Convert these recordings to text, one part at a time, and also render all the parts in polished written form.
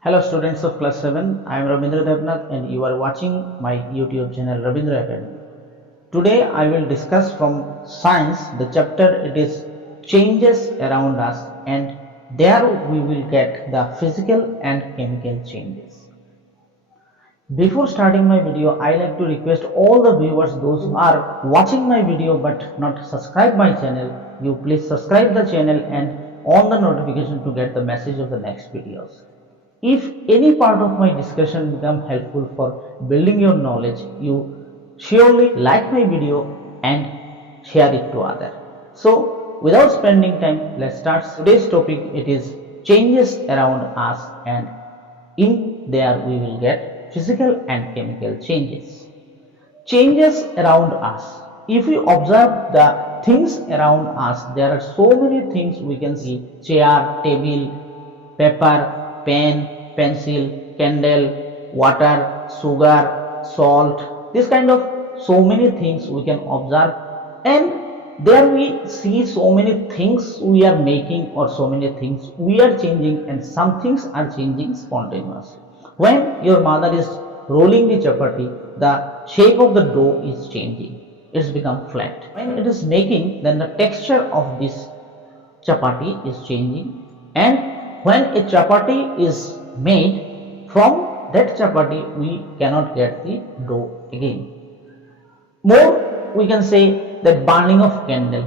Hello students of class 7, I am Rabindra Debnath and you are watching my YouTube channel Rabindra Academy. Today I will discuss from science the chapter it is changes around us, and there we will get the physical and chemical changes. Before starting my video, I like to request all the viewers, those who are watching my video but not subscribe my channel, you please subscribe the channel and on the notification to get the message of the next videos. If any part of my discussion become helpful for building your knowledge, you surely like my video and share it to others. So without spending time, let's start today's topic. It is changes around us, and in there we will get physical and chemical changes. Changes around us. If we observe the things around us, there are so many things we can see: chair, table, paper, pen, pencil, candle, water, sugar, salt. This kind of so many things we can observe, and there we see so many things we are making or so many things we are changing, and some things are changing spontaneously. When your mother is rolling the chapati, the shape of the dough is changing. It's become flat. When it is making, then the texture of this chapati is changing, and when a chapati is made, from that chapati we cannot get the dough again. More, we can say that burning of candle.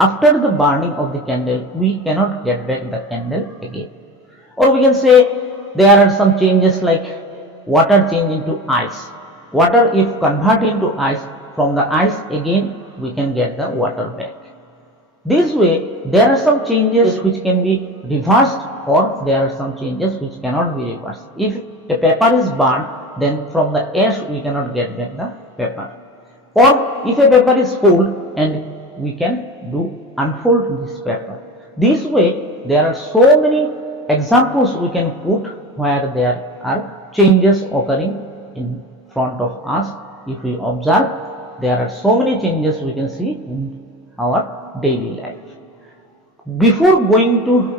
After the burning of the candle, we cannot get back the candle again. Or we can say there are some changes like water change into ice. Water if convert into ice, from the ice again we can get the water back. This way there are some changes which can be reversed, or there are some changes which cannot be reversed. If a paper is burned, then from the ash we cannot get back the paper. Or if a paper is folded, and we can do unfold this paper. This way there are so many examples we can put where there are changes occurring in front of us. If we observe, there are so many changes we can see in our daily life. Before going to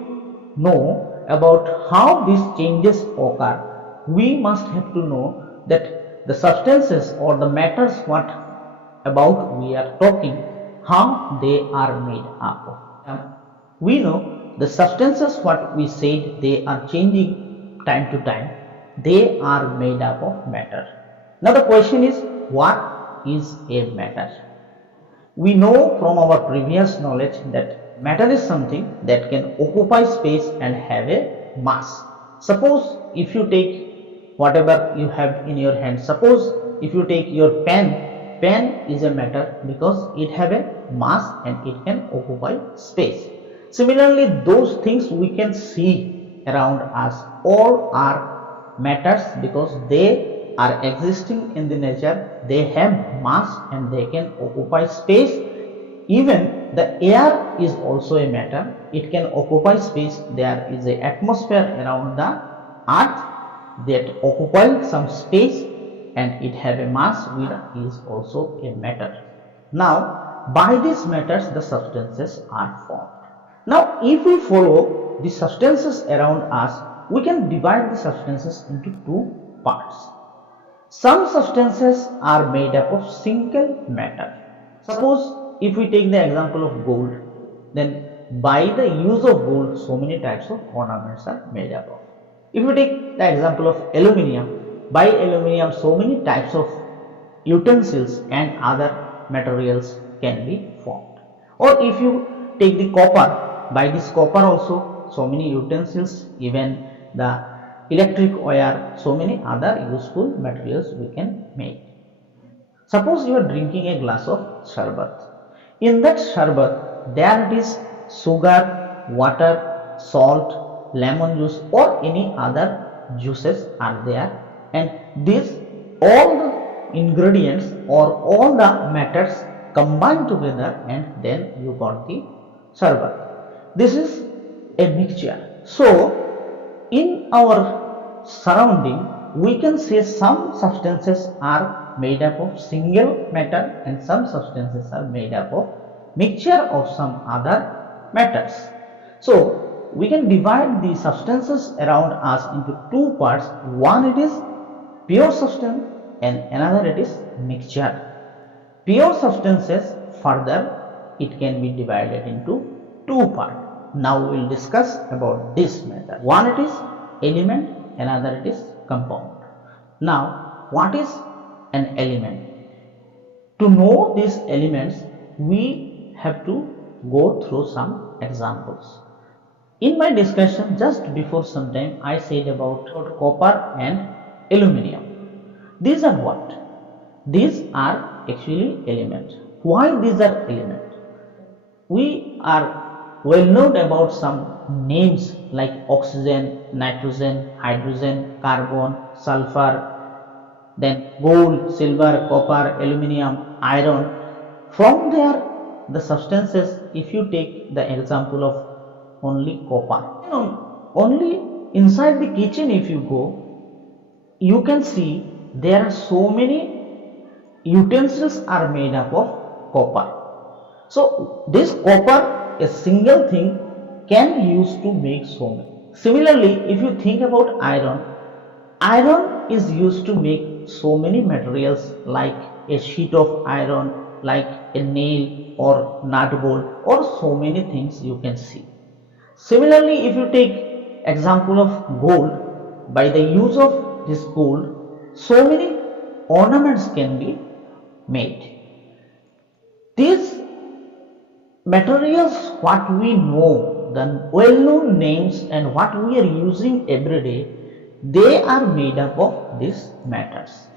know about how these changes occur, we must have to know that the substances or the matters what about we are talking, how they are made up of. We know the substances what we said they are changing time to time, they are made up of matter. Now the question is, what is a matter? We know from our previous knowledge that matter is something that can occupy space and have a mass. Suppose if you take whatever you have in your hand, suppose if you take your pen is a matter because it have a mass and it can occupy space. Similarly, those things we can see around us all are matters because they are existing in the nature, they have mass and they can occupy space. Even the air is also a matter, it can occupy space. There is an atmosphere around the earth that occupies some space and it have a mass, which is also a matter. Now by these matters the substances are formed. Now if we follow the substances around us, we can divide the substances into two parts. Some substances are made up of single matter. Suppose if we take the example of gold, then by the use of gold so many types of ornaments are made up of. If we take the example of aluminium, by aluminium so many types of utensils and other materials can be formed. Or if you take the copper, by this copper also so many utensils, even the electric wire, so many other useful materials we can make. Suppose you are drinking a glass of sharbat. In that sharbat there is sugar, water, salt, lemon juice or any other juices are there, and these all the ingredients or all the matters combined together and then you got the sharbat. This is a mixture. So in our surrounding we can say some substances are made up of single matter and some substances are made up of mixture of some other matters. So we can divide the substances around us into two parts. One, it is pure substance, and another it is mixture. Pure substances, further it can be divided into two parts. Now we will discuss about this method. One, it is element, another it is compound. Now what is an element? To know these elements, we have to go through some examples. In my discussion just before some time, I said about copper and aluminium. These are what? These are actually elements. Why these are elements? We are well known about some names like oxygen, nitrogen, hydrogen, carbon, sulfur, then gold, silver, copper, aluminium, iron. From there, the substances, if you take the example of only copper, only inside the kitchen if you go, you can see there are so many utensils are made up of copper. So this copper, a single thing, can use to make so many. Similarly, if you think about iron, iron is used to make so many materials like a sheet of iron, like a nail or nut bolt, or so many things you can see. Similarly, if you take example of gold, by the use of this gold, so many ornaments can be made. These materials, what we know, the well-known names and what we are using every day, they are made up of these matters.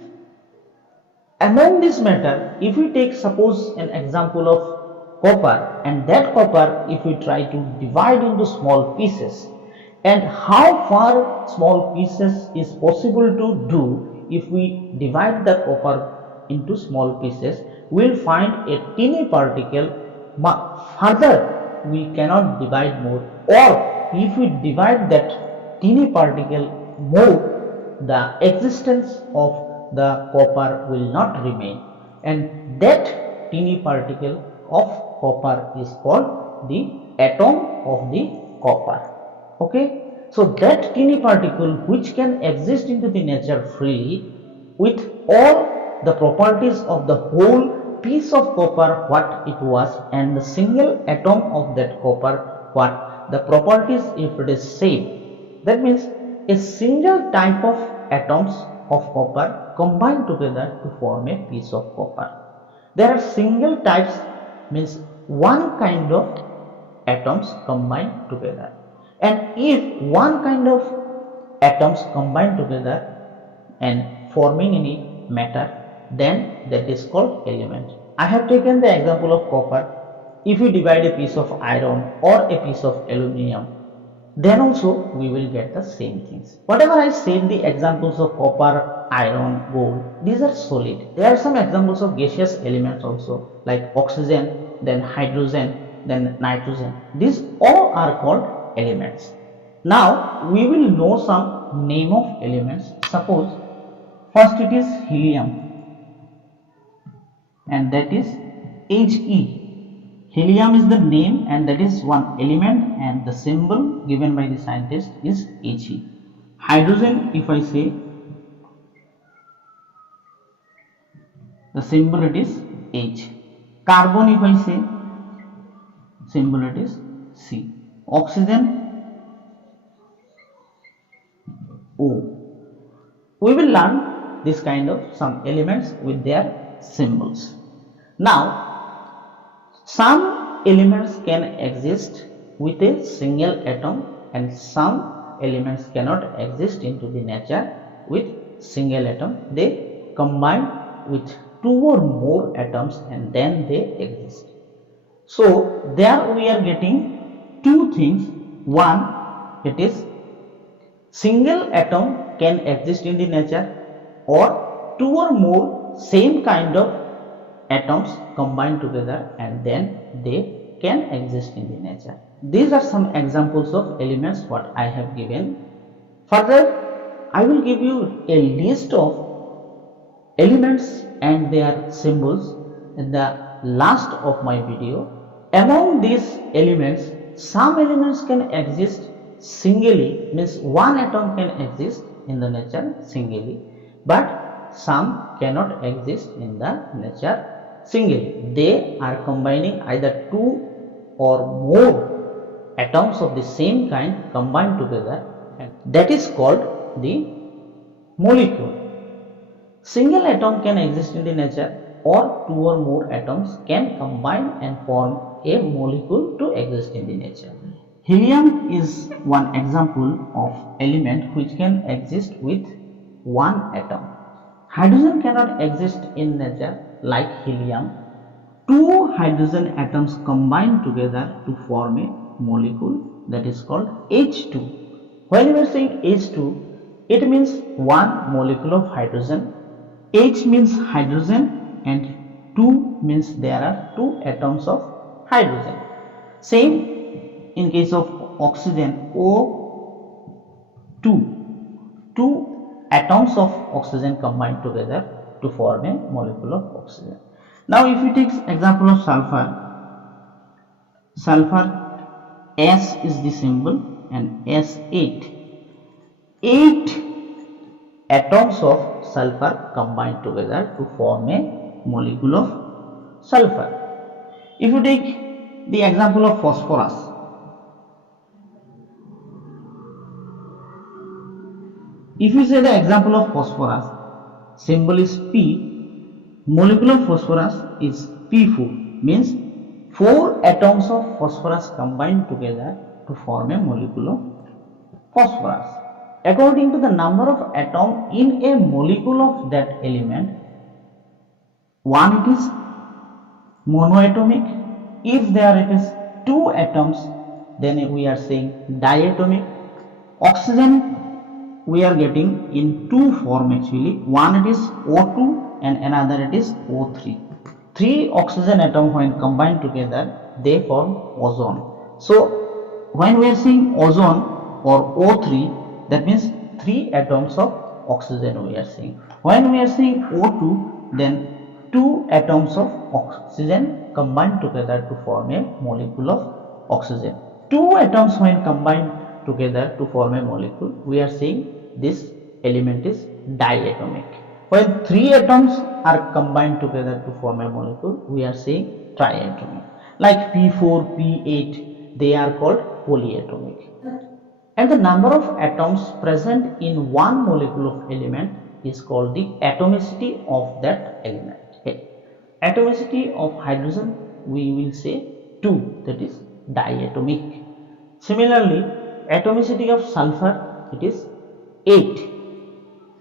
Among this matter, if we take suppose an example of copper, and that copper if we try to divide into small pieces, and how far small pieces is possible to do if we divide the copper into small pieces, we will find a teeny particle. Further we cannot divide more, or if we divide that teeny particle more, the existence of the copper will not remain, and that teeny particle of copper is called the atom of the copper. Okay, so that teeny particle which can exist into the nature freely with all the properties of the whole piece of copper what it was, and the single atom of that copper what the properties if it is same. That means a single type of atoms of copper combine together to form a piece of copper. There are single types, means one kind of atoms combine together, and if one kind of atoms combine together and forming any matter, then that is called element. I have taken the example of copper. If we divide a piece of iron or a piece of aluminium, then also we will get the same things. Whatever I said, the examples of copper, iron, gold, these are solid. There are some examples of gaseous elements also, like oxygen, then hydrogen, then nitrogen. These all are called elements. Now we will know some name of elements. Suppose first it is helium, and that is He. Helium is the name, and that is one element, and the symbol given by the scientist is He. Hydrogen, if I say, the symbol it is H. Carbon, if I say, symbol it is C. Oxygen, O. We will learn this kind of some elements with their symbols. Now, some elements can exist with a single atom, and some elements cannot exist into the nature with single atom. They combine with two or more atoms and then they exist. So there we are getting two things. One, it is single atom can exist in the nature, or two or more same kind of atoms combine together and then they can exist in the nature. These are some examples of elements what I have given. Further, I will give you a list of elements and their symbols in the last of my video. Among these elements, some elements can exist singly, means one atom can exist in the nature singly, but some cannot exist in the nature singly. They are combining either two or more atoms of the same kind combined together, and that is called the molecule. Single atom can exist in the nature, or two or more atoms can combine and form a molecule to exist in the nature. Helium is one example of element which can exist with one atom. Hydrogen cannot exist in nature like helium. Two hydrogen atoms combine together to form a molecule, that is called H2. When we are saying H2, it means one molecule of hydrogen. H means hydrogen and 2 means there are two atoms of hydrogen. Same in case of oxygen, O2, two atoms of oxygen combine together to form a molecule of oxygen. Now if we take example of sulfur, S is the symbol and S8. 8 atoms of sulfur combine together to form a molecule of sulfur. If you take the example of phosphorus, if you say the example of phosphorus, symbol is P, molecule of phosphorus is P4, means 4 atoms of phosphorus combine together to form a molecule of phosphorus. According to the number of atoms in a molecule of that element, one it is monoatomic. If there it is 2 atoms, then we are saying diatomic. Oxygen we are getting in two form actually. One it is O2 and another it is O3. 3 oxygen atoms when combined together, they form ozone. So when we are saying ozone or O3, that means 3 atoms of oxygen we are saying. When we are saying O2, then 2 atoms of oxygen combined together to form a molecule of oxygen. 2 atoms when combined together to form a molecule, we are saying this element is diatomic. When 3 atoms are combined together to form a molecule, we are saying triatomic. Like P4, P8, they are called polyatomic. And the number of atoms present in one molecule of element is called the atomicity of that element. Atomicity of hydrogen we will say 2, that is diatomic. Similarly, atomicity of sulfur, it is 8.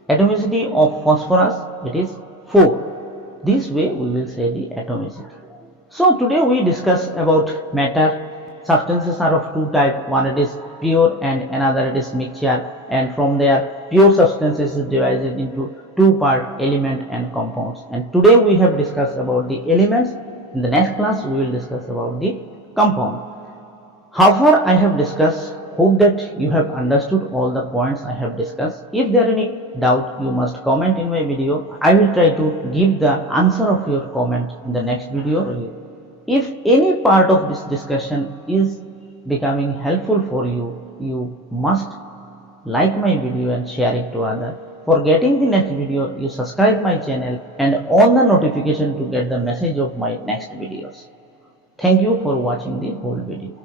Atomicity of phosphorus, it is 4. This way we will say the atomicity. So today we discuss about matter. Substances are of two types, one it is pure and another it is mixture, and from there pure substances is divided into two parts, element and compounds. And today we have discussed about the elements. In the next class we will discuss about the compound. How far I have discussed, hope that you have understood all the points I have discussed. If there are any doubt, you must comment in my video. I will try to give the answer of your comment in the next video. If any part of this discussion is becoming helpful for you, you must like my video and share it to others. For getting the next video, you subscribe my channel and on the notification to get the message of my next videos. Thank you for watching the whole video.